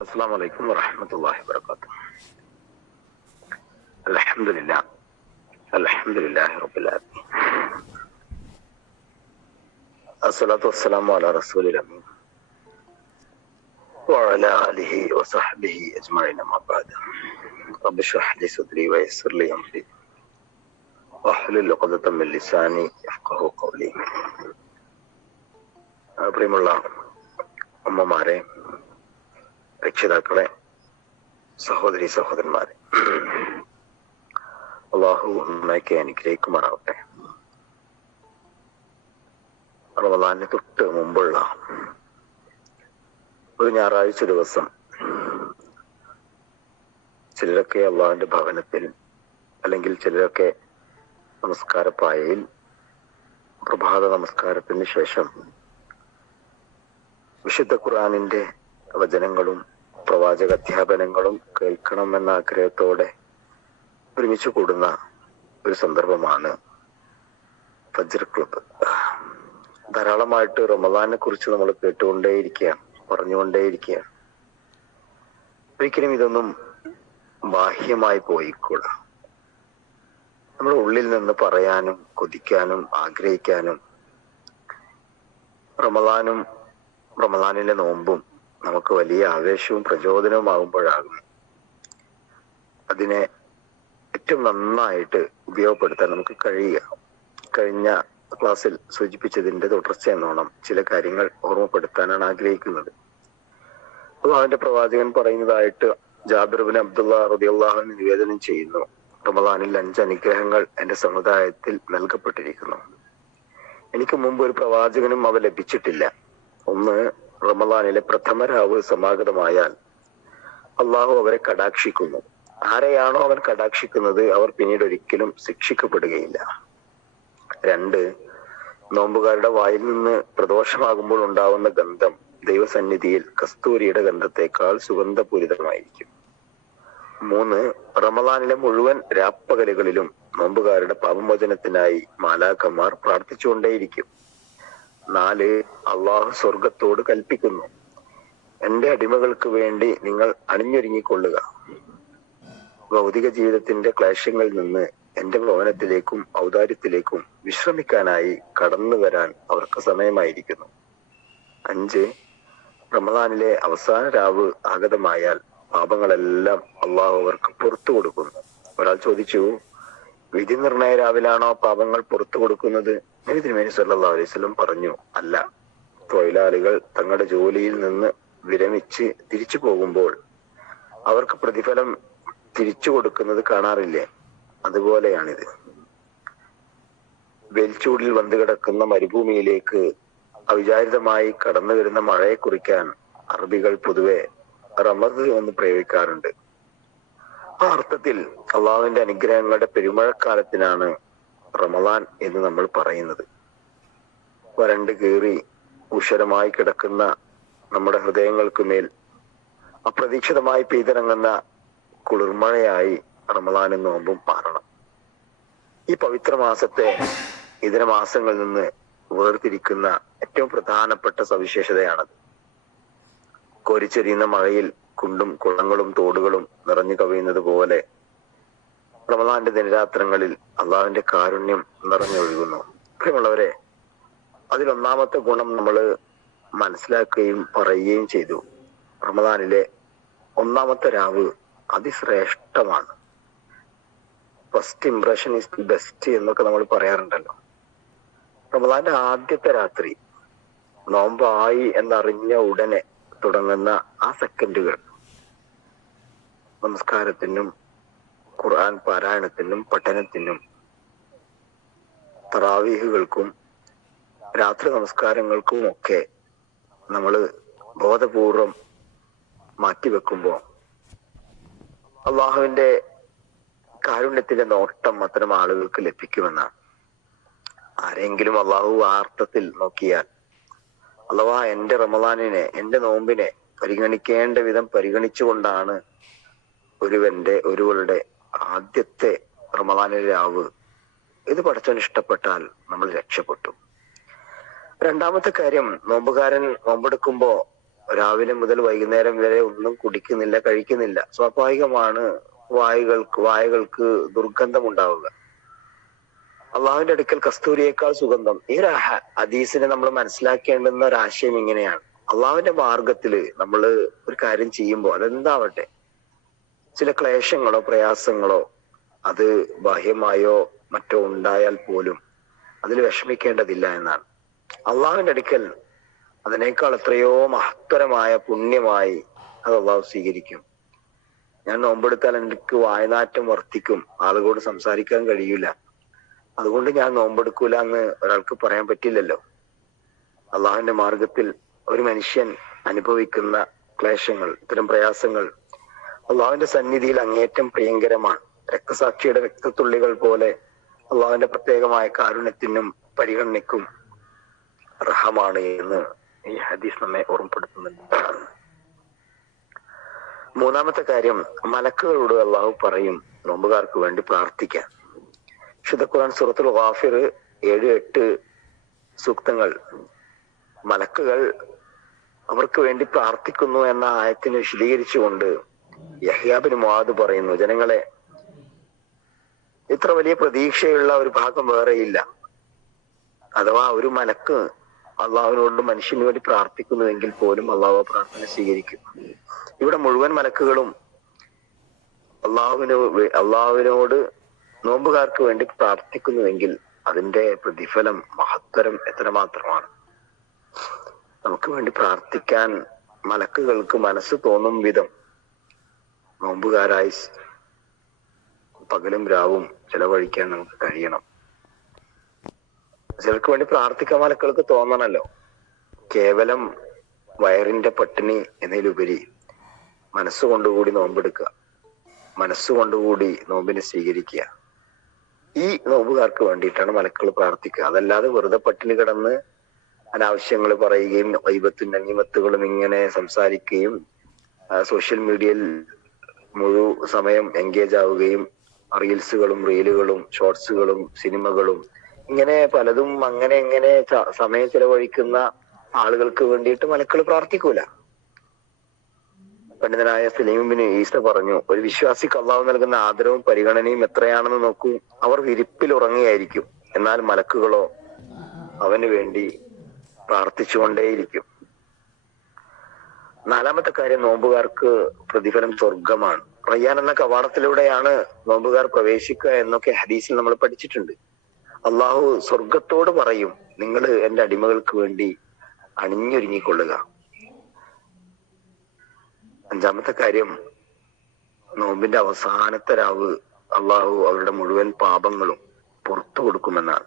السلام عليكم ورحمة الله وبركاته. الحمد لله رب العالمين. الصلاة والسلام على رسول الأمين وعلى آله وصحبه أجمعين. أما بعد، رب اشرح لي صدري ويسر لي أمري واحلل عقدة من لساني يفقهوا قولي. പ്രിയമുള്ള അമ്മമാരെ, രക്ഷിതാക്കളെ, സഹോദരി സഹോദരന്മാരെ, അള്ളാഹു നമ്മയൊക്കെ അനുഗ്രഹിക്കുമാറാവട്ടെ. റമദാനിന് തൊട്ട് മുമ്പുള്ള ഒരു ഞായറാഴ്ച ദിവസം ചിലരൊക്കെ അള്ളാഹുവിന്റെ ഭവനത്തിൽ, അല്ലെങ്കിൽ ചിലരൊക്കെ നമസ്കാരപ്പായയിൽ പ്രഭാത നമസ്കാരത്തിന് ശേഷം വിശുദ്ധ ഖുർആനിന്റെ വചനങ്ങളും പ്രവാചക അധ്യാപനങ്ങളും കേൾക്കണമെന്ന ആഗ്രഹത്തോടെ ഒരുമിച്ച് കൂടുന്ന ഒരു സന്ദർഭമാണ് ഫജ്ർ ക്ലബ്ബ്. ധാരാളമായിട്ട് റമദാനെ കുറിച്ച് നമ്മൾ കേട്ടുകൊണ്ടേയിരിക്കുകയാണ്, പറഞ്ഞുകൊണ്ടേയിരിക്കുകയാണ്. ഒരിക്കലും ഇതൊന്നും ബാഹ്യമായി പോയിക്കൂടാ. നമ്മുടെ ഉള്ളിൽ നിന്ന് പറയാനും കൊതിക്കാനും ആഗ്രഹിക്കാനും റമദാനിലെ നോമ്പും നമുക്ക് വലിയ ആവേശവും പ്രചോദനവുമാകുമ്പോഴാകും അതിനെ ഏറ്റവും നന്നായിട്ട് ഉപയോഗപ്പെടുത്താൻ നമുക്ക് കഴിയുക. കഴിഞ്ഞ ക്ലാസ്സിൽ സൂചിപ്പിച്ചതിന്റെ തുടർച്ച എന്നോണം ചില കാര്യങ്ങൾ ഓർമ്മപ്പെടുത്താനാണ് ആഗ്രഹിക്കുന്നത്. അവന്റെ പ്രവാചകൻ പറയുന്നതായിട്ട് ജാബിർ ബിൻ അബ്ദുള്ള റളിയല്ലാഹു അൻഹു നിവേദനം ചെയ്യുന്നു, റമദാനിൽ 5 അനുഗ്രഹങ്ങൾ എന്റെ സമുദായത്തിൽ നൽകപ്പെട്ടിരിക്കുന്നു. എനിക്ക് മുമ്പ് ഒരു പ്രവാചകനും അവ ലഭിച്ചിട്ടില്ല. ഒന്ന്, റമദാനിലെ പ്രഥമ രാവ് സമാഗതമായാൽ അള്ളാഹു അവരെ കടാക്ഷിക്കുന്നു. ആരെയാണോ അവൻ കടാക്ഷിക്കുന്നത് അവർ പിന്നീട് ഒരിക്കലും ശിക്ഷിക്കപ്പെടുകയില്ല. 2, നോമ്പുകാരുടെ വായിൽ നിന്ന് പ്രദോഷമാകുമ്പോൾ ഉണ്ടാവുന്ന ഗന്ധം ദൈവസന്നിധിയിൽ കസ്തൂരിയുടെ ഗന്ധത്തെക്കാൾ സുഗന്ധപൂരിതമായിരിക്കും. 3, റമദാനിലെ മുഴുവൻ രാപ്പകലുകളിലും നോമ്പുകാരുടെ പാപമോചനത്തിനായി മാലാഖമാർ പ്രാർത്ഥിച്ചുകൊണ്ടേയിരിക്കും. 4, അള്ളാഹു സ്വർഗത്തോട് കൽപ്പിക്കുന്നു, എന്റെ അടിമകൾക്ക് വേണ്ടി നിങ്ങൾ അണിഞ്ഞൊരുങ്ങിക്കൊള്ളുക. ഭൗതിക ജീവിതത്തിന്റെ ക്ലേശങ്ങളിൽ നിന്ന് എന്റെ ഭവനത്തിലേക്കും ഔദാര്യത്തിലേക്കും വിശ്രമിക്കാനായി കടന്നു വരാൻ അവർക്ക് സമയമായിരിക്കുന്നു. 5, റമദാനിലെ അവസാന രാവ് ആഗതമായാൽ പാപങ്ങളെല്ലാം അള്ളാഹു അവർക്ക് പുറത്തു കൊടുക്കുന്നു. ഒരാൾ ചോദിച്ചു, വിധി നിർണയ രാവിലാണോ പാപങ്ങൾ പുറത്തു കൊടുക്കുന്നത്? നബി തിരുമേനി സല്ലല്ലാഹു അലൈഹി വസല്ലം പറഞ്ഞു, അല്ല. തൊഴിലാളികൾ തങ്ങളുടെ ജോലിയിൽ നിന്ന് വിരമിച്ച് തിരിച്ചു പോകുമ്പോൾ അവർക്ക് പ്രതിഫലം തിരിച്ചു കൊടുക്കുന്നത് കാണാറില്ലേ? അതുപോലെയാണിത്. വെൽച്ചൂടിൽ വന്നു കിടക്കുന്ന മരുഭൂമിയിലേക്ക് അവിചാരിതമായി കടന്നു വരുന്ന മഴയെ കുറിക്കാൻ അറബികൾ പൊതുവെ റമദ് എന്ന് പ്രയോഗിക്കാറുണ്ട്. ആ അർത്ഥത്തിൽ അള്ളാഹുവിന്റെ അനുഗ്രഹങ്ങളുടെ പെരുമഴക്കാലത്തിനാണ് റമദാൻ എന്ന് നമ്മൾ പറയുന്നത്. വരണ്ട് കീറി ഉഷരമായി കിടക്കുന്ന നമ്മുടെ ഹൃദയങ്ങൾക്ക് മേൽ അപ്രതീക്ഷിതമായി പെയ്തിറങ്ങുന്ന കുളിർമഴയായി റമദാനും നോമ്പും മാറണം. ഈ പവിത്ര മാസത്തെ ഇതര മാസങ്ങളിൽ നിന്ന് വേർതിരിക്കുന്ന ഏറ്റവും പ്രധാനപ്പെട്ട സവിശേഷതയാണത്. കോരിച്ചെരിയുന്ന മഴയിൽ കുണ്ടും കുളങ്ങളും തോടുകളും നിറഞ്ഞു കവിയുന്നത് പോലെ റമദാന്റെ ദിനരാത്രങ്ങളിൽ അള്ളാഹുവിന്റെ കാരുണ്യം നിറഞ്ഞൊഴുകുന്നു. പ്രിയമുള്ളവരെ, അതിലൊന്നാമത്തെ ഗുണം നമ്മൾ മനസ്സിലാക്കുകയും പറയുകയും ചെയ്തു. റമദാനിലെ ഒന്നാമത്തെ രാവ് അതിശ്രേഷ്ഠമാണ്. First impression is the best എന്നൊക്കെ നമ്മൾ പറയാറുണ്ടല്ലോ. റമദാന്റെ ആദ്യത്തെ രാത്രി, നോമ്പായി എന്നറിഞ്ഞ ഉടനെ തുടങ്ങുന്ന ആ സെക്കൻഡുകൾ നമസ്കാരത്തിനും ഖുർആൻ പാരായണത്തിനും പഠനത്തിനും തറാവീഹുകൾക്കും രാത്രി നമസ്കാരങ്ങൾക്കും ഒക്കെ നമ്മൾ ബോധപൂർവം മാറ്റിവെക്കുമ്പോൾ അള്ളാഹുവിന്റെ കാരുണ്യത്തിന്റെ നോട്ടം അത്തരം ആളുകൾക്ക് ലഭിക്കുമെന്നാണ്. ആരെങ്കിലും അള്ളാഹു ആ അർത്ഥത്തിൽ നോക്കിയാൽ, അഥവാ എന്റെ റമദാനിനെ, എന്റെ നോമ്പിനെ പരിഗണിക്കേണ്ട വിധം പരിഗണിച്ചുകൊണ്ടാണ് ഒരുവളുടെ ആദ്യത്തെ റമദാനിലെ രാവ്, ഇത് പടച്ചവന് ഇഷ്ടപ്പെട്ടാൽ നമ്മൾ രക്ഷപ്പെട്ടു. രണ്ടാമത്തെ കാര്യം, നോമ്പുകാരൻ നോമ്പെടുക്കുമ്പോ രാവിലെ മുതൽ വൈകുന്നേരം വരെ ഒന്നും കുടിക്കുന്നില്ല, കഴിക്കുന്നില്ല. സ്വാഭാവികമാണ് വായകൾക്ക് ദുർഗന്ധം ഉണ്ടാവുക. അള്ളാഹുവിന്റെ അടുക്കൽ കസ്തൂരിയേക്കാൾ സുഗന്ധം. ഈ ഒരു ഹദീസിനെ നമ്മൾ മനസ്സിലാക്കേണ്ടുന്ന ഒരു ആശയം ഇങ്ങനെയാണ്. അള്ളാഹുവിന്റെ മാർഗത്തില് നമ്മൾ ഒരു കാര്യം ചെയ്യുമ്പോൾ അതെന്താവട്ടെ, ചില ക്ലേശങ്ങളോ പ്രയാസങ്ങളോ അത് ബാഹ്യമായോ മറ്റോ ഉണ്ടായാൽ പോലും അതിൽ വിഷമിക്കേണ്ടതില്ല എന്നാണ്. അള്ളാഹുവിന്റെ അടുക്കൽ അതിനേക്കാൾ എത്രയോ മഹത്തരമായ പുണ്യമായി അത് അള്ളാഹു സ്വീകരിക്കും. ഞാൻ നോമ്പെടുത്താൽ എനിക്ക് വായനാറ്റം വർദ്ധിക്കും, ആളുകളോട് സംസാരിക്കാൻ കഴിയില്ല, അതുകൊണ്ട് ഞാൻ നോമ്പെടുക്കൂല എന്ന് ഒരാൾക്ക് പറയാൻ പറ്റില്ലല്ലോ. അള്ളാഹുവിന്റെ മാർഗത്തിൽ ഒരു മനുഷ്യൻ അനുഭവിക്കുന്ന ക്ലേശങ്ങൾ, ഇത്തരം പ്രയാസങ്ങൾ അള്ളാഹുവിന്റെ സന്നിധിയിൽ അങ്ങേറ്റം പ്രിയങ്കരമാണ്. രക്തസാക്ഷിയുടെ രക്തത്തുള്ളികൾ പോലെ അള്ളാഹുവിന്റെ പ്രത്യേകമായ കാരുണ്യത്തിനും പരിഗണനയ്ക്കും റഹമാണ് എന്ന് ഈ ഹദീസ് നമ്മെ ഓർമ്മപ്പെടുത്തുന്നുണ്ട്. മൂന്നാമത്തെ കാര്യം, മലക്കുകളോട് അള്ളാഹു പറയും നോമ്പുകാർക്ക് വേണ്ടി പ്രാർത്ഥിക്കാൻ. വിശുദ്ധ ഖുർആൻ സൂറത്തുൽ ഗാഫിർ 7-8 സൂക്തങ്ങൾ മലക്കുകൾ അവർക്ക് വേണ്ടി പ്രാർത്ഥിക്കുന്നു എന്ന ആയത്തിനെ വിശദീകരിച്ചുകൊണ്ട് യഹ്യാ ബിൻ മുആദ് പറയുന്നു, ജനങ്ങളെ, ഇത്ര വലിയ പ്രതീക്ഷയുള്ള ഒരു ഭാഗം വേറെയില്ല. അഥവാ ഒരു മലക്ക് അള്ളാഹുവിനോട് മനുഷ്യന് വേണ്ടി പ്രാർത്ഥിക്കുന്നുവെങ്കിൽ പോലും അള്ളാഹു പ്രാർത്ഥന സ്വീകരിക്കും. ഇവിടെ മുഴുവൻ മലക്കുകളും അള്ളാഹുവിനോട് നോമ്പുകാർക്ക് വേണ്ടി പ്രാർത്ഥിക്കുന്നുവെങ്കിൽ അതിന്റെ പ്രതിഫലം മഹത്തരം എത്രമാത്രമാണ്. നമുക്ക് വേണ്ടി പ്രാർത്ഥിക്കാൻ മലക്കുകൾക്ക് മനസ്സ് തോന്നും വിധം നോമ്പുകാരായി പകലും രാവും ചെലവഴിക്കാൻ നമുക്ക് കഴിയണം. ചിലർക്ക് വേണ്ടി പ്രാർത്ഥിക്കാൻ മലക്കൾക്ക് തോന്നണല്ലോ. കേവലം വയറിന്റെ പട്ടിണി എന്നതിലുപരി മനസ്സുകൊണ്ടുകൂടി നോമ്പെടുക്കുക, മനസ്സുകൊണ്ടുകൂടി നോമ്പിനെ സ്വീകരിക്കുക. ഈ നോമ്പുകാർക്ക് വേണ്ടിയിട്ടാണ് മലക്കൾ പ്രാർത്ഥിക്കുക. അതല്ലാതെ വെറുതെ പട്ടിണി കിടന്ന് അനാവശ്യങ്ങൾ പറയുകയും ഗൈബത്തും നമീമത്തുകളും ഇങ്ങനെ സംസാരിക്കുകയും സോഷ്യൽ മീഡിയയിൽ സമയം എൻഗേജ് ആവുകയും റീലുകളും ഷോർട്സുകളും സിനിമകളും ഇങ്ങനെ പലതും അങ്ങനെ സമയം ചെലവഴിക്കുന്ന ആളുകൾക്ക് വേണ്ടിയിട്ട് മലക്കൾ പ്രാർത്ഥിക്കൂല. പണ്ഡിതനായ സലീം ബിൻ ഈസ പറഞ്ഞു, ഒരു വിശ്വാസിക്ക് അള്ളാഹു നൽകുന്ന ആദരവും പരിഗണനയും എത്രയാണെന്ന് നോക്കൂ. അവർ വിരിപ്പിൽ ഉറങ്ങുകയായിരിക്കും, എന്നാൽ മലക്കുകളോ അവന് വേണ്ടി പ്രാർത്ഥിച്ചുകൊണ്ടേയിരിക്കും. നാലാമത്തെ കാര്യം, നോമ്പുകാർക്ക് പ്രതിഫലം സ്വർഗമാണ്. റയ്യാൻ എന്ന കവാടത്തിലൂടെയാണ് നോമ്പുകാർ പ്രവേശിക്കുക എന്നൊക്കെ ഹദീസിൽ നമ്മൾ പഠിച്ചിട്ടുണ്ട്. അള്ളാഹു സ്വർഗത്തോട് പറയും, നിങ്ങൾ എന്റെ അടിമകൾക്ക് വേണ്ടി അണിഞ്ഞൊരുങ്ങിക്കൊള്ളുക. അഞ്ചാമത്തെ കാര്യം, നോമ്പിന്റെ അവസാനത്തെ രാവ് അള്ളാഹു അവരുടെ മുഴുവൻ പാപങ്ങളും പുറത്തു കൊടുക്കുമെന്നാണ്.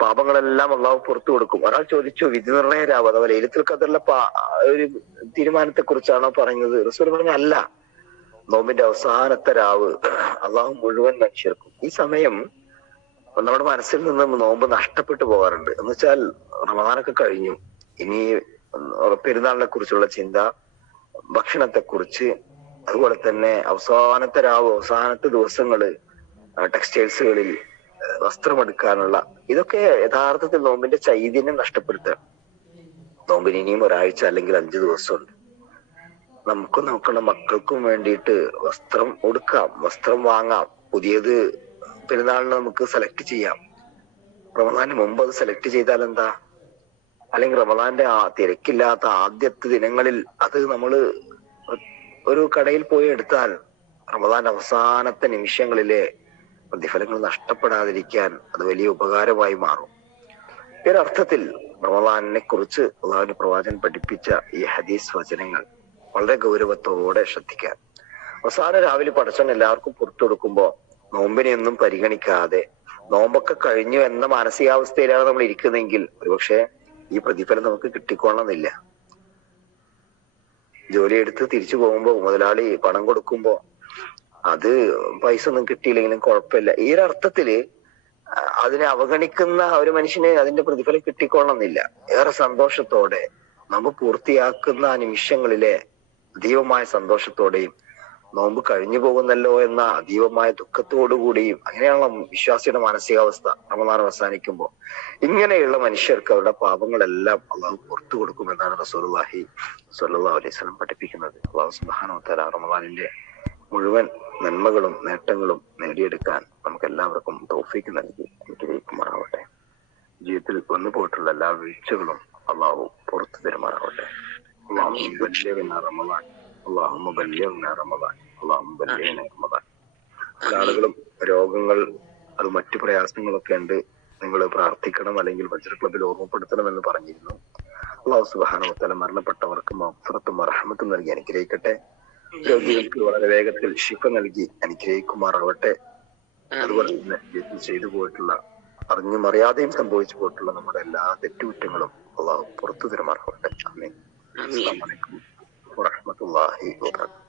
പാപങ്ങളെല്ലാം അള്ളാഹു പുറത്തു കൊടുക്കും. ഒരാൾ ചോദിച്ചു, വിധി നിർണയ രാവ് അഥവാ ലൈലത്തുൽ ഖദറിലെ ഒരു തീരുമാനത്തെ കുറിച്ചാണോ പറയുന്നത്? റസൂൽ പറഞ്ഞു, അല്ല, നോമ്പിന്റെ അവസാനത്തെ രാവ് അള്ളാഹു മുഴുവൻ മനുഷ്യർക്കും. ഈ സമയം നമ്മുടെ മനസ്സിൽ നിന്ന് നോമ്പ് നഷ്ടപ്പെട്ടു പോകാറുണ്ട്. എന്ന് വെച്ചാൽ റമദാനൊക്കെ കഴിഞ്ഞു, ഇനി പെരുന്നാളിനെ കുറിച്ചുള്ള ചിന്ത, ഭക്ഷണത്തെ കുറിച്ച്, അതുപോലെ തന്നെ അവസാനത്തെ രാവ്, അവസാനത്തെ ദിവസങ്ങള് ടെക്സ്റ്റൈൽസുകളിൽ വസ്ത്രമെടുക്കാനുള്ള, ഇതൊക്കെ യഥാർത്ഥത്തിൽ നോമ്പിന്റെ ചൈതന്യം നഷ്ടപ്പെടുത്തുക. നോമ്പിന് ഇനിയും ഒരാഴ്ച അല്ലെങ്കിൽ 5 ദിവസമുണ്ട്. നമുക്കും നമ്മുടെ മക്കൾക്കും വേണ്ടിയിട്ട് വസ്ത്രം കൊടുക്കാം, വസ്ത്രം വാങ്ങാം, പുതിയത് പെരുന്നാളിന് നമുക്ക് സെലക്ട് ചെയ്യാം. റമദാന് മുമ്പ് അത് സെലക്ട് ചെയ്താൽ എന്താ? അല്ലെങ്കിൽ റമദാന്റെ തിരക്കില്ലാത്ത ആദ്യത്തെ ദിനങ്ങളിൽ അത് നമ്മള് ഒരു കടയിൽ പോയി എടുത്താൽ റമദാൻ അവസാനത്തെ നിമിഷങ്ങളിലെ പ്രതിഫലങ്ങൾ നഷ്ടപ്പെടാതിരിക്കാൻ അത് വലിയ ഉപകാരമായി മാറും. ഒരർത്ഥത്തിൽ റമദാനിനെ കുറിച്ച് അള്ളാഹുവിന്റെ പ്രവാചകൻ പഠിപ്പിച്ച ഈ ഹദീസ് വചനങ്ങൾ വളരെ ഗൗരവത്തോടെ ശ്രദ്ധിക്കാൻ. അവസാന രാവിലെ പടച്ചവൻ എല്ലാവർക്കും പുറത്തു കൊടുക്കുമ്പോ നോമ്പിനെയൊന്നും പരിഗണിക്കാതെ നോമ്പൊക്കെ കഴിഞ്ഞു എന്ന മാനസികാവസ്ഥയിലാണ് നമ്മൾ ഇരിക്കുന്നതെങ്കിൽ ഒരുപക്ഷെ ഈ പ്രതിഫലം നമുക്ക് കിട്ടിക്കൊള്ളണമെന്നില്ല. ജോലിയെടുത്ത് തിരിച്ചു പോകുമ്പോ മുതലാളി പണം കൊടുക്കുമ്പോ അത് പൈസ ഒന്നും കിട്ടിയില്ലെങ്കിലും കുഴപ്പമില്ല. ഈ ഒരു അർത്ഥത്തില് അതിനെ അവഗണിക്കുന്ന ഒരു മനുഷ്യന് അതിന്റെ പ്രതിഫലം കിട്ടിക്കൊള്ളണമെന്നില്ല. ഏറെ സന്തോഷത്തോടെ നമ്മൾ പൂർത്തിയാക്കുന്ന ആ നിമിഷങ്ങളിലെ അതീവമായ സന്തോഷത്തോടെയും നോമ്പ് കഴിഞ്ഞു പോകുന്നല്ലോ എന്ന അതീവമായ ദുഃഖത്തോടുകൂടിയും, അങ്ങനെയാണല്ലോ വിശ്വാസിയുടെ മാനസികാവസ്ഥ റമദാൻ അവസാനിക്കുമ്പോൾ. ഇങ്ങനെയുള്ള മനുഷ്യർക്ക് അവരുടെ പാപങ്ങളെല്ലാം അള്ളാഹു പുറത്തു കൊടുക്കുമെന്നാണ് റസൂലുള്ളാഹി സ്വല്ലല്ലാഹു അലൈഹി വസല്ലം പഠിപ്പിക്കുന്നത്. അള്ളാഹു സുബ്ഹാനഹു വ തആല റമദാനിന്റെ മുഴുവൻ നന്മകളും നേട്ടങ്ങളും നേടിയെടുക്കാൻ നമുക്ക് എല്ലാവർക്കും തൗഫീക്ക് നൽകി അനുഗ്രഹിക്കുമാറാവട്ടെ. ജീവിതത്തിൽ വന്നു പോയിട്ടുള്ള എല്ലാ വീഴ്ചകളും അള്ളാഹു പുറത്തു തരുമാറാവട്ടെ. റമദാൻ പല ആളുകളും രോഗങ്ങൾ, അത് മറ്റു പ്രയാസങ്ങളൊക്കെ ഉണ്ട്, നിങ്ങൾ പ്രാർത്ഥിക്കണം അല്ലെങ്കിൽ വജ്ര ക്ലബിൽ ഓർമ്മപ്പെടുത്തണം എന്ന് പറഞ്ഞിരുന്നു. അള്ളാഹു സുബ്ഹാനഹു വ തആല മരണപ്പെട്ടവർക്ക് മഗ്ഫിറത്തും റഹ്മത്തും നൽകി അനുഗ്രഹിക്കട്ടെ. രോഗികൾക്ക് വളരെ വേഗത്തിൽ ശിഫ നൽകി അനുഗ്രഹിക്കുമാറാവട്ടെ. അതുപോലെ തന്നെ ജീവിതത്തിൽ ചെയ്തു പോയിട്ടുള്ള, അറിഞ്ഞും അറിയാതെയും സംഭവിച്ചു പോയിട്ടുള്ള നമ്മുടെ എല്ലാ തെറ്റുകുറ്റങ്ങളും അള്ളാഹു പുറത്തു തരുമാറാവട്ടെ. ആമീൻ. അസ്സലാമു അലൈക്കും വറഹ്മത്തുള്ളാഹി വബറകാതുഹു.